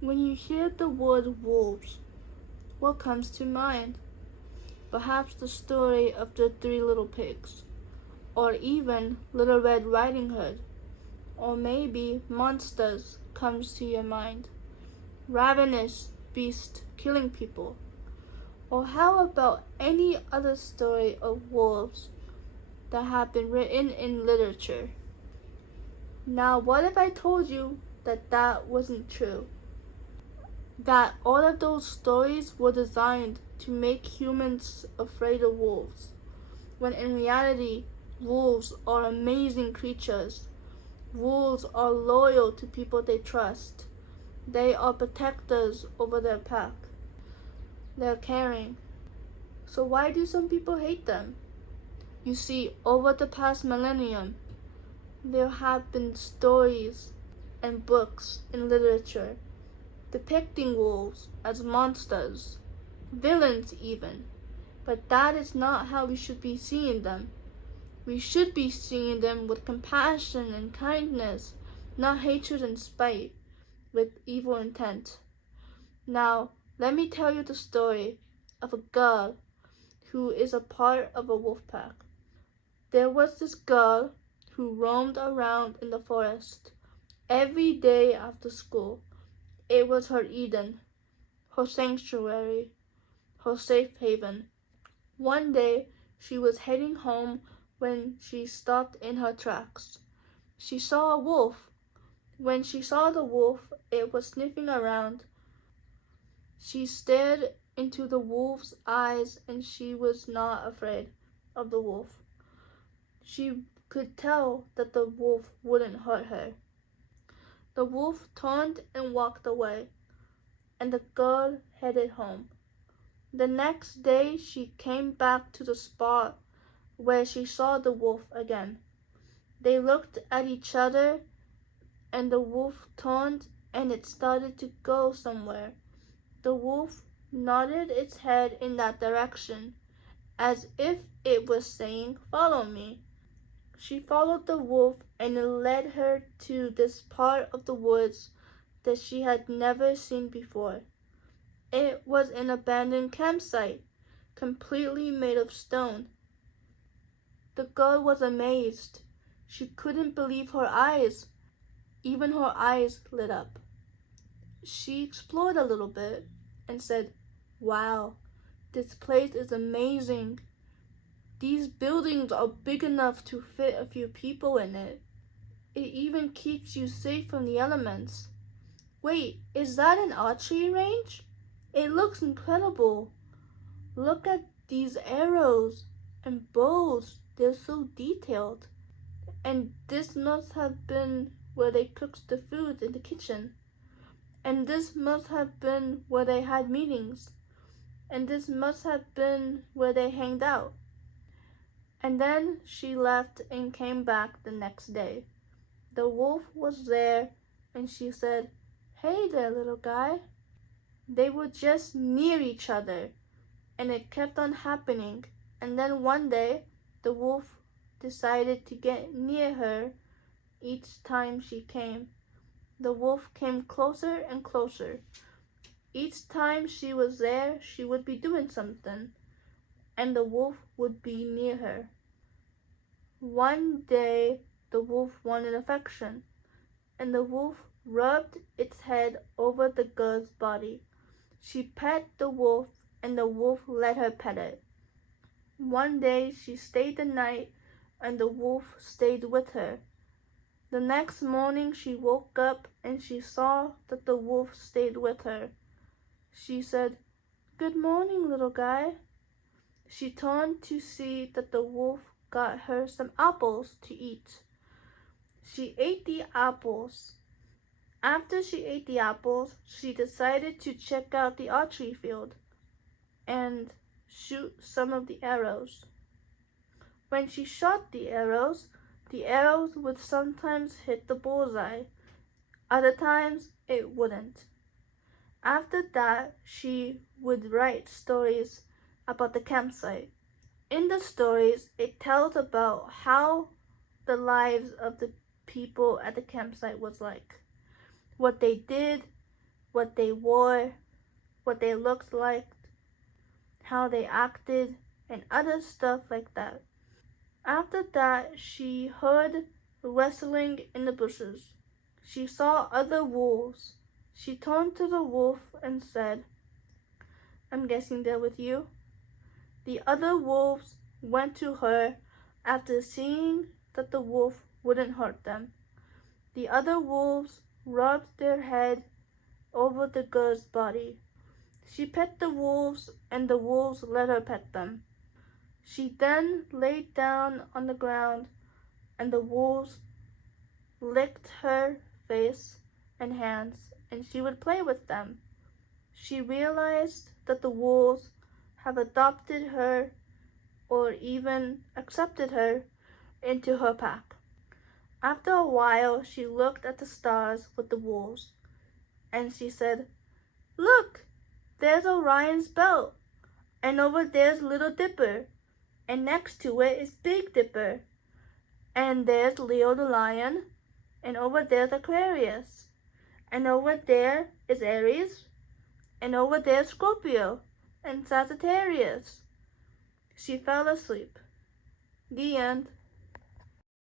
When you hear the word wolves, what comes to mind? Perhaps the story of the three little pigs, or even Little Red Riding Hood, or maybe monsters comes to your mind. Ravenous beasts killing people. Or how about any other story of wolves that have been written in literature? Now, what if I told you that that wasn't true? That all of those stories were designed to make humans afraid of wolves, when in reality, wolves are amazing creatures. Wolves are loyal to people they trust. They are protectors over their pack. They're caring. So why do some people hate them? You see, over the past millennium, there have been stories and books in literature depicting wolves as monsters, villains even. But that is not how we should be seeing them. We should be seeing them with compassion and kindness, not hatred and spite, with evil intent. Now, let me tell you the story of a girl who is a part of a wolf pack. There was this girl who roamed around in the forest every day after school. It was her Eden, her sanctuary, her safe haven. One day, she was heading home when she stopped in her tracks. She saw a wolf. When she saw the wolf, it was sniffing around. She stared into the wolf's eyes and she was not afraid of the wolf. She could tell that the wolf wouldn't hurt her. The wolf turned and walked away, and the girl headed home. The next day she came back to the spot where she saw the wolf again. They looked at each other and the wolf turned and it started to go somewhere. The wolf nodded its head in that direction as if it was saying, "Follow me." She followed the wolf and it led her to this part of the woods that she had never seen before. It was an abandoned campsite, completely made of stone. The girl was amazed. She couldn't believe her eyes. Even her eyes lit up. She explored a little bit and said, "Wow, this place is amazing. These buildings are big enough to fit a few people in it. It even keeps you safe from the elements. Wait, is that an archery range? It looks incredible. Look at these arrows and bows. They're so detailed. And this must have been where they cooked the food in the kitchen. And this must have been where they had meetings. And this must have been where they hanged out." And then she left and came back the next day. The wolf was there and she said, "Hey there, little guy." They were just near each other and it kept on happening. And then one day, the wolf decided to get near her each time she came. The wolf came closer and closer. Each time she was there, she would be doing something, and the wolf would be near her. One day, the wolf wanted affection, and the wolf rubbed its head over the girl's body. She pet the wolf, and the wolf let her pet it. One day, she stayed the night, and the wolf stayed with her. The next morning, she woke up, and she saw that the wolf stayed with her. She said, "Good morning, little guy." She turned to see that the wolf got her some apples to eat. She ate the apples. After she ate the apples, she decided to check out the archery field and shoot some of the arrows. When she shot the arrows would sometimes hit the bullseye. Other times, it wouldn't. After that, she would write stories about the campsite. In the stories, it tells about how the lives of the people at the campsite was like, what they did, what they wore, what they looked like, how they acted, and other stuff like that. After that, she heard rustling in the bushes. She saw other wolves. She turned to the wolf and said, "I'm guessing they're with you?" The other wolves went to her after seeing that the wolf wouldn't hurt them. The other wolves rubbed their head over the girl's body. She pet the wolves, and the wolves let her pet them. She then laid down on the ground, and the wolves licked her face and hands, and she would play with them. She realized that the wolves have adopted her or even accepted her into her pack. After a while, she looked at the stars with the wolves, and she said, "Look, there's Orion's belt, and over there's Little Dipper, and next to it is Big Dipper, and there's Leo the lion, and over there's Aquarius, and over there is Aries, and over there's Scorpio and Sagittarius." She fell asleep. The end.